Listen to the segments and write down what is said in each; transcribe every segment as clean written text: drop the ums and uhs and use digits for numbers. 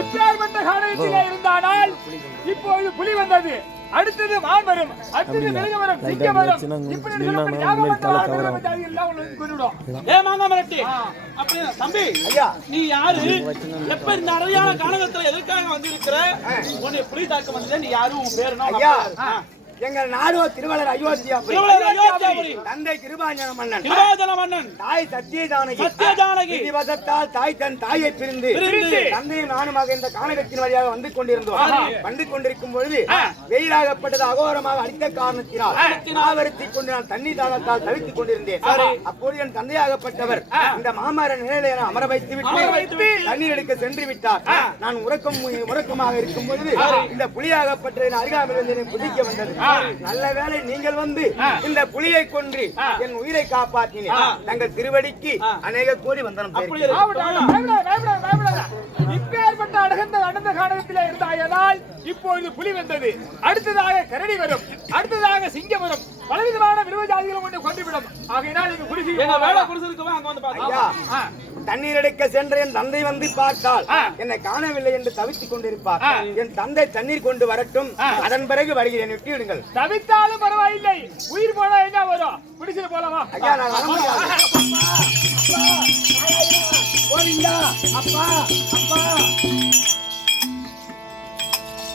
இப்பேற்பட்ட காரணத்திலே இருந்தானால் இப்போது புலி வந்தது, அடுத்தது மான் வரும், அடுத்தது மிருகம் வரும், சிங்கம் வரும். இப்படி தம்பி நீ யாரு? எப்ப இந்த அறையான காலகட்டத்துல எதற்காக வந்திருக்கிற? உன்னை புலி தாக்க வந்தது நீ யாரு? உன் பேரு என்ன? எங்கள் நாடோ திருவள்ளர் அயோத்தியா, தந்தை கிருபாஞ்சன மன்னன், தாய் சத்தியஜானகி விதிவசத்தால் தாய் தன் தாயை பிரிந்து தந்தையும் நானுமாக இந்த கானகத்தின் வழியாக வந்து கொண்டிருந்தோம். வந்து கொண்டிருக்கும் பொழுது வெயிலாகப்பட்டது அகோரமாக அடித்த காரணத்தினால் நாவருத்தி கொண்டு நான் தண்ணீர் தாகத்தால் தவித்துக் கொண்டிருந்தேன். அப்போது என் தந்தையாகப்பட்டவர் இந்த மாமர நிலையில அமர வைத்து விட்டு தண்ணீர் எடுக்க சென்று விட்டார். நான் உறக்கமாக இருக்கும் பொழுது இந்த புலியாகப்பட்ட அருகாமையில் புதிக்க வந்தது. நல்ல வேளை நீங்கள் வந்து இந்த புலியை கொன்று என் உயிரை காப்பாற்றினேன். தங்கள் திருவடிக்கு அநேக கோடி வந்தனம். இப்பேற்பட்ட அடர்ந்த காலகட்டத்தில் இருந்தால் இப்பொழுது புலி வந்தது, அடுத்ததாக கரடி வரும், அடுத்ததாக சிங்கம் வரும், பலவிதமான மிருக ஜாதிகளும் கொண்டு கொண்டுவிடும். ஆகையினால் நீங்க புலி தண்ணீர் எடுக்க சென்ற என் தந்தை வந்து பார்த்தால் என்னை காணவில்லை என்று தவித்துக் கொண்டிருப்பார். என் தந்தை தண்ணீர் கொண்டு வரட்டும், அதன் பிறகு வருகிறேன், விட்டு விடுங்கள். தவித்தாலும் பரவாயில்லை, உயிர் போனா என்ன வரும்? பிடிச்சிட்டு போலாமா? ஐயா நான் வர முடியாது. அப்பா அப்பா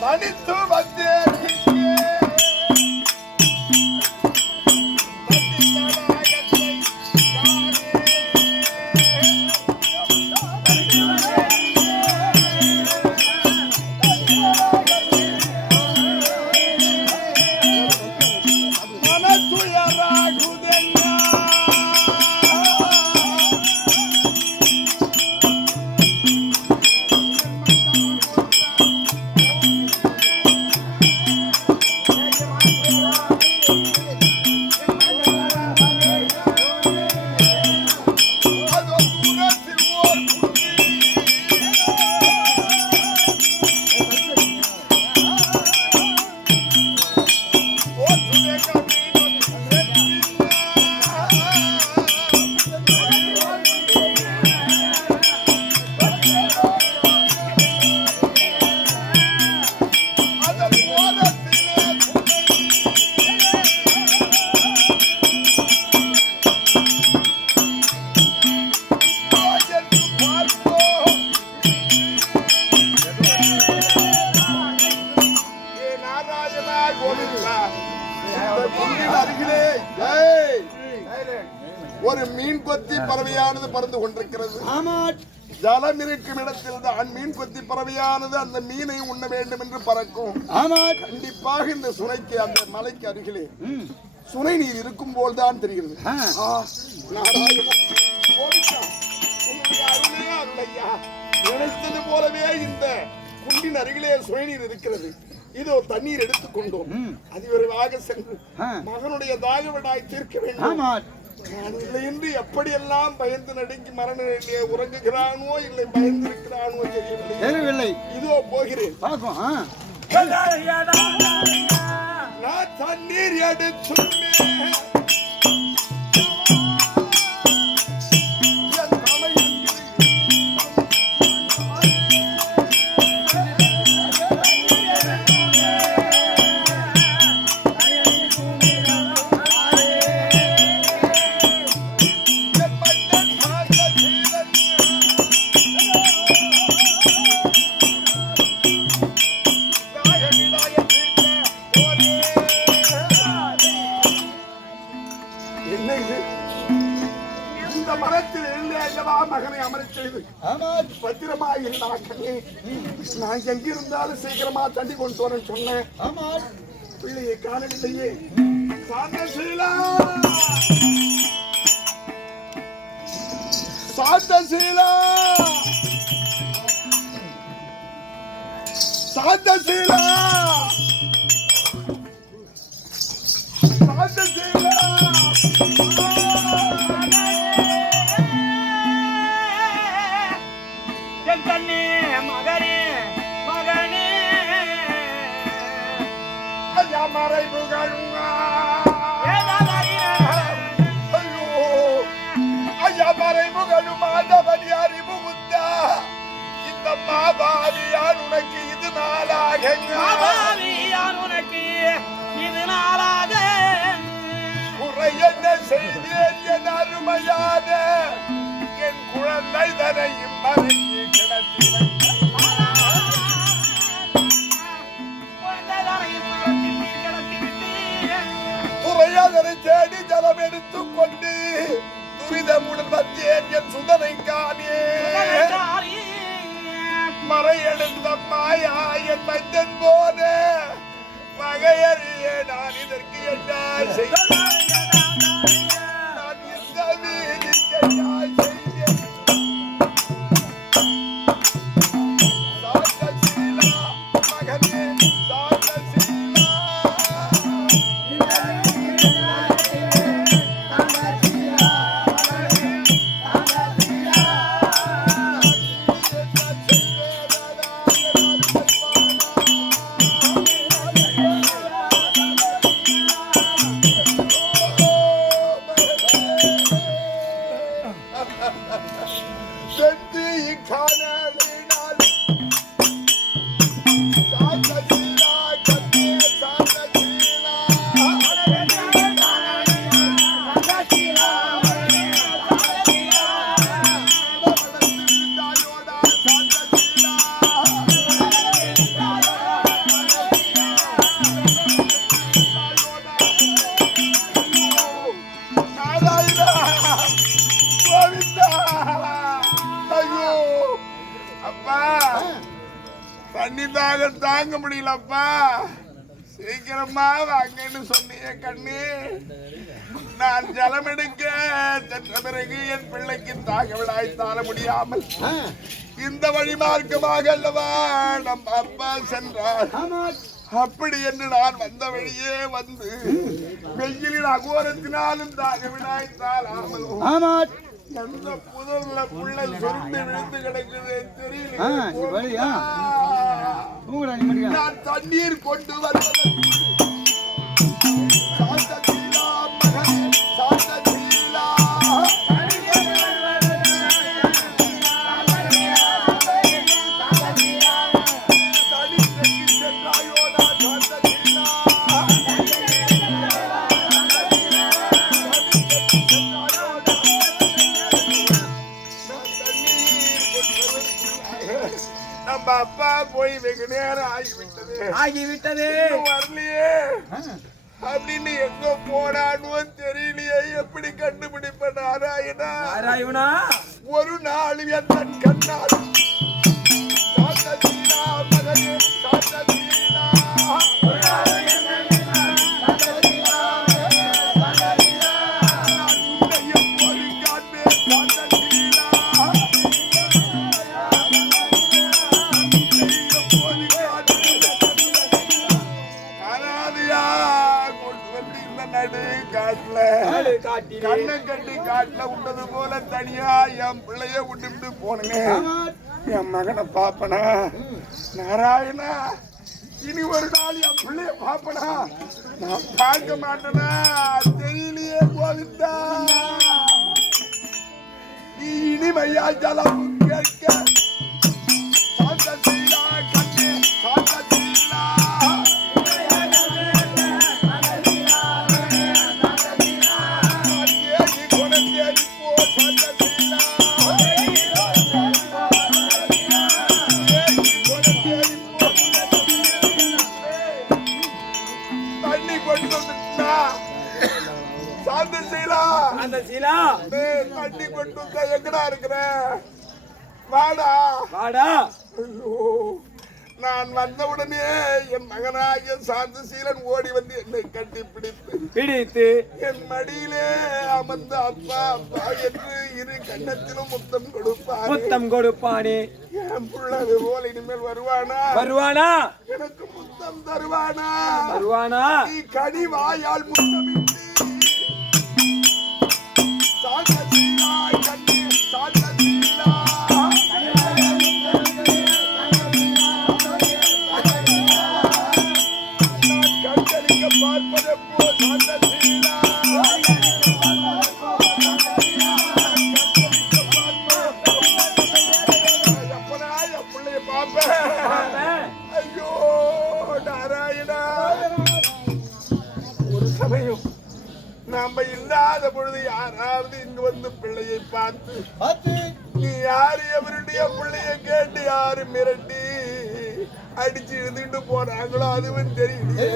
தனித்து வந்தே ஒரு மீன் கொத்தி பறவையானது பறந்து கொண்டிருக்கிறது. ஜலம் இருக்கும் இடத்தில் தான் மீன் கொத்தி பறவையானது அந்த மீனை உண்ண வேண்டும் என்று பறக்கும். கண்டிப்பாக இந்த சுனைக்கு அந்த மலைக்கு அருகிலே சுனை நீர் இருக்கும் போல்தான் தெரிகிறது. நினைத்தது போலவே இந்த குண்டின் அருகிலே சுனை நீர் இருக்கிறது. இதோ தண்ணீர் எடுத்துக்கொண்டோம். அதிவிரைவாக சென்று மகனுடைய தாகவிடாய் தீர்க்க வேண்டும். நான் இல்லை என்று எப்படியெல்லாம் பயந்து நடுங்கி மரண நிலையிலே உறங்குகிறானோ இல்லை பயந்து இருக்கிறானோ தெரியவில்லை. இதோ போகிறேன். நான் தண்ணீர் எடுத்துள்ளேன். நான் எங்கிருந்தாலும் சீக்கிரமா தண்ணி கொண்டு வரேன் சொன்னேன். பிள்ளையை காணவில்லையே. சாந்தசீலா சாந்தசீலா சாந்தசீலா சாந்தசீலா மறை புகழுங்க ஐயா மறை புகழும் மாதவடி அறிவு முத்தா இந்த நாளாக மாபாவியான் உனக்கு இது நாளாக குறை என்ன செய்தேன் என் அருமையான என் குழந்தை தனையும் மறைந்து கிடத்தி துறையாதனை தேடி ஜலம் எடுத்துக் கொண்டு துரிதமுடன் வந்தேன் என் சுதனை காணே மறையெடுத்த மாயா என் மைந்தன் போன மகையறியே நான் இதற்கு என்ன செய்தேன் நான் இந்த வீதிக்கு என்ன செய்தேன் சாந்தசீலா மகனே சாந்தசீலா தண்ணி தாங்க முடியலப்பா சீக்கிரமா வாங்கன்னு சொன்னிய கண்ணு நான் ஜலம் எடுக்க சென்ற பிறகு என் பிள்ளைக்கு தாகவிடாய் தாழ முடியாமல் இந்த வழி மார்க்கமாக அல்லவா நம் அப்பா சென்றார் அப்படி என்று நான் வந்த வழியே வந்து வெயிலின் அகோரத்தினாலும் தாகவிடாய் தாழாமல் எந்த புதர்ல புள்ள சுருண்டு விழுந்து கிடக்குது தெரியல நான் தண்ணீர் கொண்டு வருவதற்கு நம்ம அப்பா போய் வெகு நேரம் ஆகிவிட்டது வரலையே அப்படின்னு எங்க போனான்னு தெரியலையே எப்படி கண்டுபிடிப்ப நாராயணா ஒரு நாள் என் கண்ணால் சாந்தசீலா மகனே சாந்தசீலா கண்ணை கட்டி காட்டுல உண்டது போல தனியா என் பிள்ளைய விட்டுட்டு போனேன் என் மகனை பாப்பனா நாராயணா இனி ஒரு நாள் என் பிள்ளைய பாப்பனா நான் பார்க்க மாட்டேனா தெரியலையே கோவிந்தா நீ இனிமையா ஜலம் கேட்க சாந்தசீலா கண்ணே சாந்தசீலா தண்ணி கொண்டு எங்கடா இருக்கிற வாடா வாடா நான் வந்தவுடனே என் மகனாகிய சாந்தசீலன் ஓடி வந்து என்னை கட்டி பிடித்து என் மடியிலே அமர்ந்து அப்பா அப்பா என்று இரு கண்ணத்திலும் முத்தம் கொடுப்பானே என் பிள்ளை போல இனிமேல் வருவானா எனக்கு முத்தம் தருவானா நீ கனி வாயால் முத்தமிட்டு சாந்தசீலா கண்ணே சாந்தசீலா பார்ப்பதப்போ சாந்தசீலா எப்படா என் பிள்ளைய பார்ப்பேன் இல்லாத பொழுது யாராவது இங்கு வந்து பிள்ளையை பார்த்து நீ யாரு எவருடைய பிள்ளைய கேட்டு யாரு மிரட்டி அடிச்சு எழுந்துட்டு போறாங்களோ அதுவும் தெரியலையே.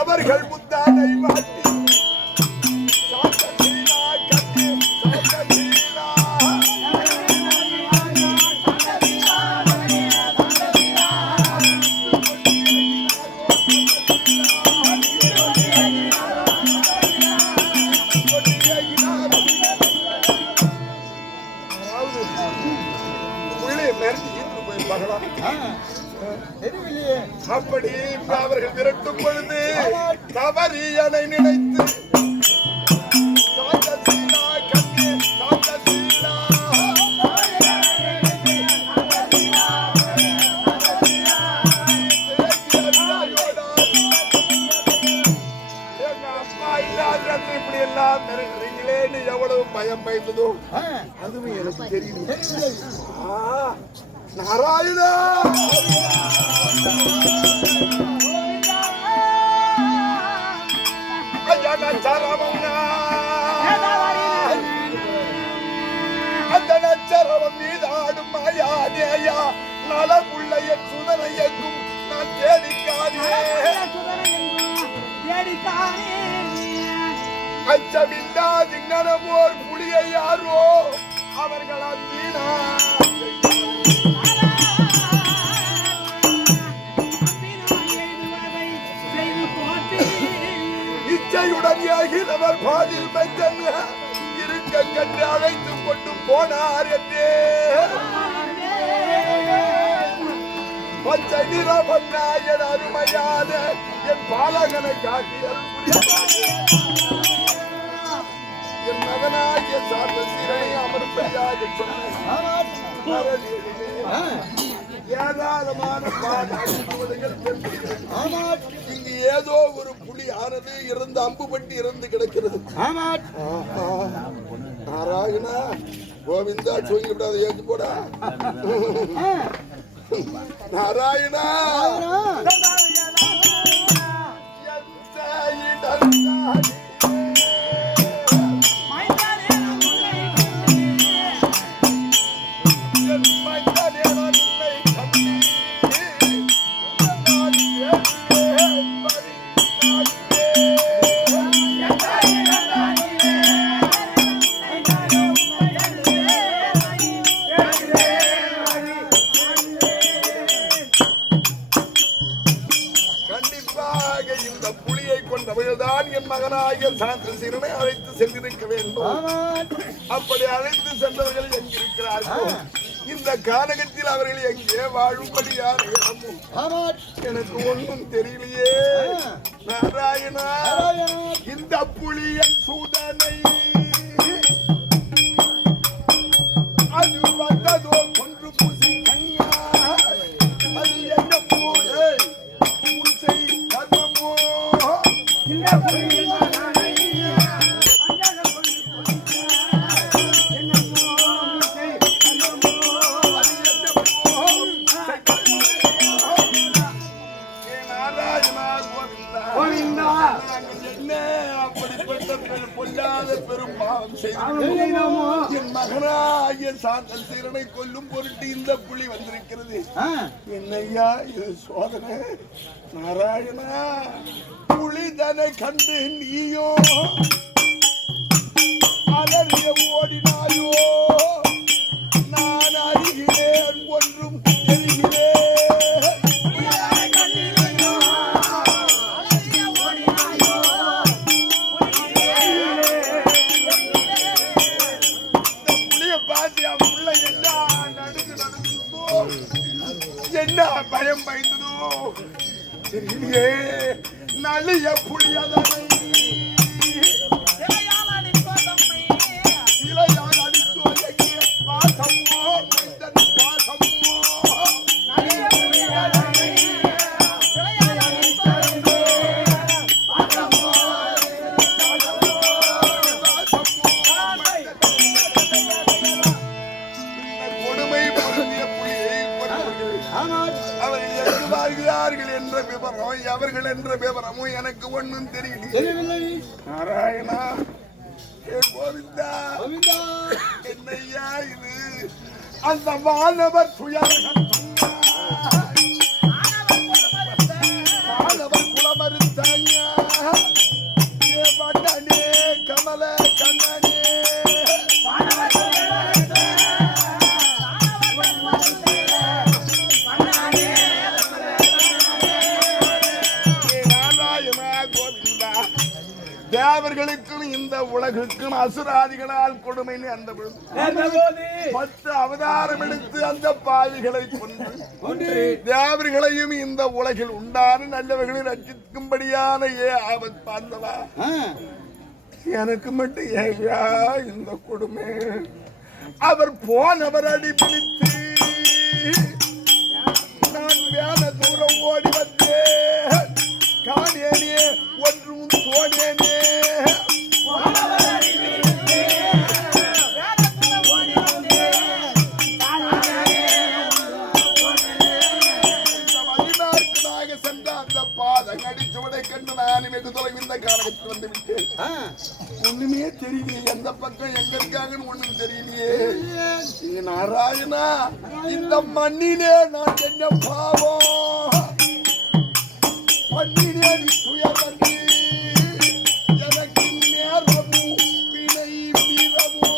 எவர்கள் முத்தானை மாட்டி அப்படி அவர்கள் விரட்டும் பொழுது தவறியனை நினைத்து இப்படி எல்லாம் மிரட்டுறீங்களேன்னு எவ்வளவு பயம் பயந்ததோ அதுவும் எனக்கு தெரியல. நாராயணா அந்த நச்சரவம் மீதாடும் மாயாதேயா நலமுள்ள என் சுதனையெங்கும் நான் தேடிக்காதே அச்சமில்லா திங்கனமோர் புலியை யாரோ அவர்களால் வீணா இச்சையுடன் ஏகினவர் பாதில் மெஞ்சன் இருக்க கண்டு அழைத்துக் கொண்டு போனார் என்றே பச்சை நிறமன்னாயன் அருமையான என் பாலகனை காட்டிய என் மகனாகிய சார்ந்த சீரனை அமர்ப்பையாக சொன்னார். ஏராளமான இங்கு ஏதோ ஒரு புலி ஆனது இறந்து அம்புபட்டி இறந்து கிடக்கிறது. நாராயணா கோவிந்தா சொல்லி விடாத ஏற்று போடா. நாராயணா சீரனை அழைத்து சென்றிருக்க வேண்டும். அப்படி அழைத்து சென்றவர்கள் எங்கிருக்கிறார்கள்? இந்த கானகத்தில் அவர்கள் எங்கே வாழும்படியான இடமும் எனக்கு ஒன்றும் தெரியலையே. நாராயணா இந்த புலியன் சூதனை அது வந்ததோ கொன்று பூசி கண்ணா அது என்ன போலே பூசை கர்மமோ என் மகனாகிய சாந்தன் சீரனை கொல்லும் பொருட்டு இந்த புலி வந்திருக்கிறது. என்னையா இது சோதனை? நாராயணா புலிதனை கண்டு நீயோ அலறிய ஓடினாயோ? நான் அறிகிறேன் ஒன்றும் தெரிகிறேன். என்ன பயம் பயந்ததோ தெரியலையே. நலிய புளியதனை சிலையால் அடித்தோ எங்கே வாசமோ மைந்தன் வாசமோ கொடுமை பொருந்திய புலியை அவர்கள் எங்கு வாழ்கிறார்கள் என்ற விவரம் அவர்கள் என்ற விவரமும் எனக்கு ஒன்றும் தெரியவில்லை. நாராயணா கோவிந்தா என்னையா இது அந்த மாணவர் துயரகம் மாணவர் குலமறுத்தாங்க வண்ணனே கமல கண்ணனே தேவர்களுக்கும் இந்த உலகுக்கும் அசுராதிகளால் கொடுமை அந்த 10 அவதாரம் எடுத்து அந்த பாவிகளை கொன்று தேவர்களையும் இந்த உலகில் உண்டான நல்லவர்களை ரட்சிக்கும்படியான ஆபத் பார்த்தவா எனக்கு மட்டும் ஏயா இந்த கொடுமை அவர் போனவர் அடிப்பிடித்து நான் வேன தூரம் ஓடி வந்தேன் காணேனே ஒன்றும் தோணேனே சென்ற அந்த பாதம் அடிச்சுவடை கண்டு நான் வெகு தொலைவில் இந்த காலகத்தில் வந்து விட்டேன் ஒண்ணுமே தெரியலையே எந்த பக்கம் எங்க இருக்காங்கன்னு ஒண்ணும் தெரியலையே நாராயணா இந்த மண்ணிலே நான் என்ன பாவம் பண்ணினே துயர் வந்து எனக்கு நேரமும் வினை வீரமும்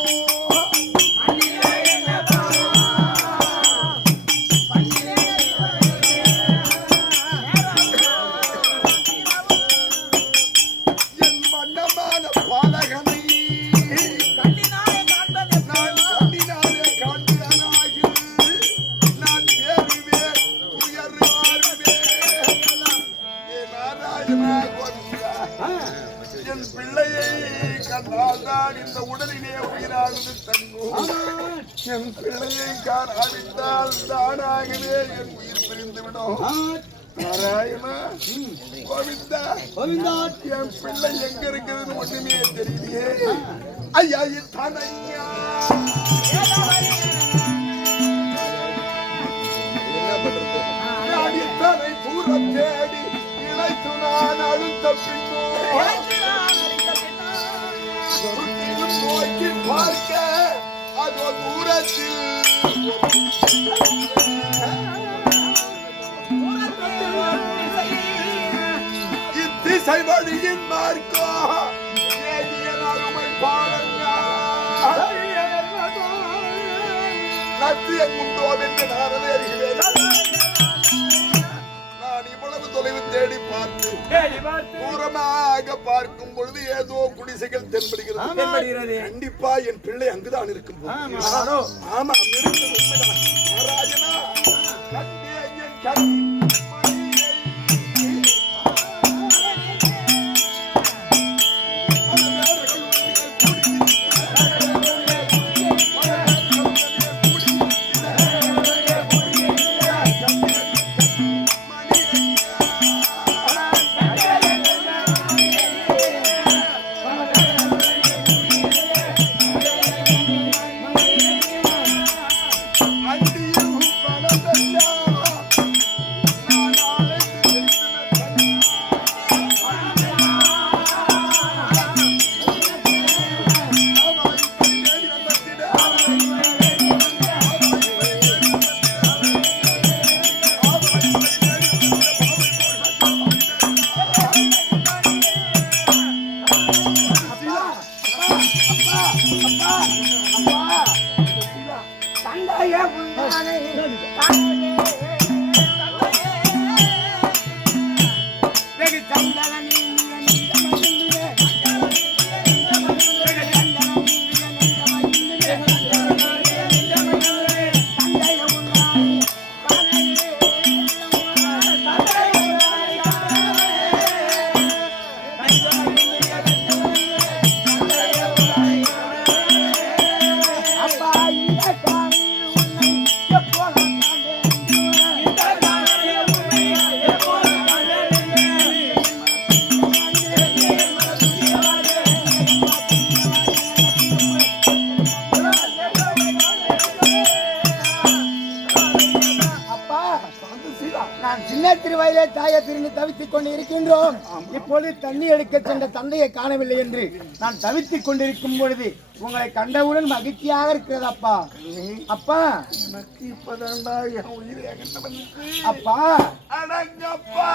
என் மன்னமான பாலகனை நான் கண்ணினாலே காண்கிறானாகி நான் வேறுவேன் என் பிள்ளையை கண்டால்தான் இந்த உடலிலே உயிரானது தங்கும் என் பிள்ளையை காணாவிட்டால் தானாகவே என் உயிர் பிரிந்துவிடும் நாராயணா கோவிந்தா என் பிள்ளை எங்க இருக்குதுன்னு ஒண்ணுமே தெரியலையே ஐயா தனையா தனை தூரம் தேடி இழைத்து நான் அழுத்த பின்னோ நோக்கி பார்க்க அதோ தூரத்தில் இத்திசை வழியின் மார்க்கோ நத்தியங்குண்டோவென்று நான் அறிகிறேன் தொலைவு தேடி பார்த்து தூரமாக பார்க்கும் பொழுது ஏதோ குடிசைகள் தென்படுகிறது கண்டிப்பா என் பிள்ளை அங்குதான் இருக்கும் ஆமா ராஜனா சின்ன திருவயிலே தாயை பிரிந்து தவித்துக் கொண்டு இருக்கின்றோம். இப்பொழுது தண்ணி எடுக்க சென்ற தந்தையை காணவில்லை என்று நான் தவித்துக் கொண்டிருக்கும் பொழுது உங்களை கண்டவுடன் மகிழ்ச்சியாக இருக்கிறது அப்பா. அப்பா எனக்கு இப்பதான்டா என் உயிரை என்கிட்ட வந்து அப்பா அடங்கப்பா.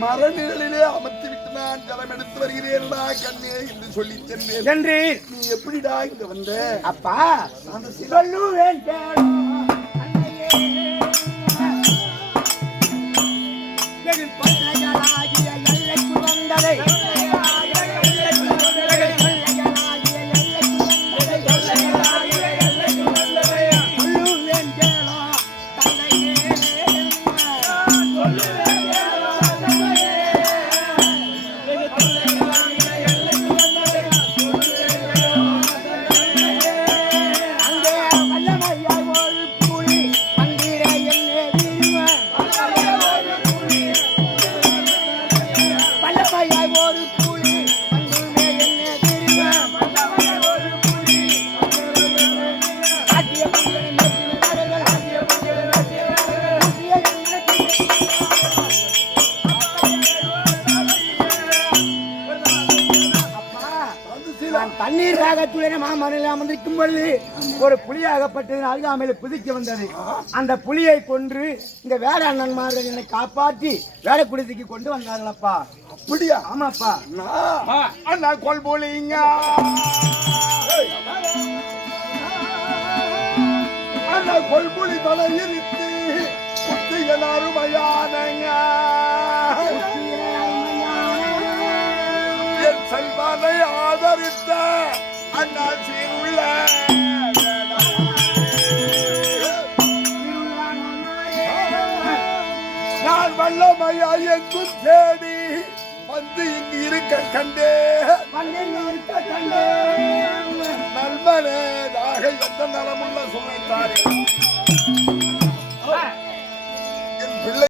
மரநிழலிலே அமர்த்தி விட்டு நான் ஜலம் எடுத்து வருகிறேன்டா கண்ணே என்று சொல்லி சென்றேன். நீ எப்படிடா இங்க வந்த? அப்பா சொல்லுவேன் தண்ணீர் ராகத்துடைய மாமனில் அமர்ந்திருக்கும் பொழுது ஒரு புலியாகப்பட்டது அருகாமையில் புதிக்க வந்தது. அந்த புலியை கொன்று இந்த வேட அண்ணன்மார்கள் என்னை காப்பாற்றி வேடக்குடிக்கு கொண்டு வந்தார்களப்பா. அப்படியா? ஆமாப்பா. அண்ணா கொல் போலீங்க அண்ணா கொல்புலி தலை இருத்து குத்திகள் அருமையானங்க என் செல்வானை ஆதரித்த அண்ணா சீருள்ள நான் வல்லமையா எங்கும் தேடி வந்து இங்கு இருக்க கண்டே நண்பனேதாக எந்த நலமுள்ள சுமைத்தாரே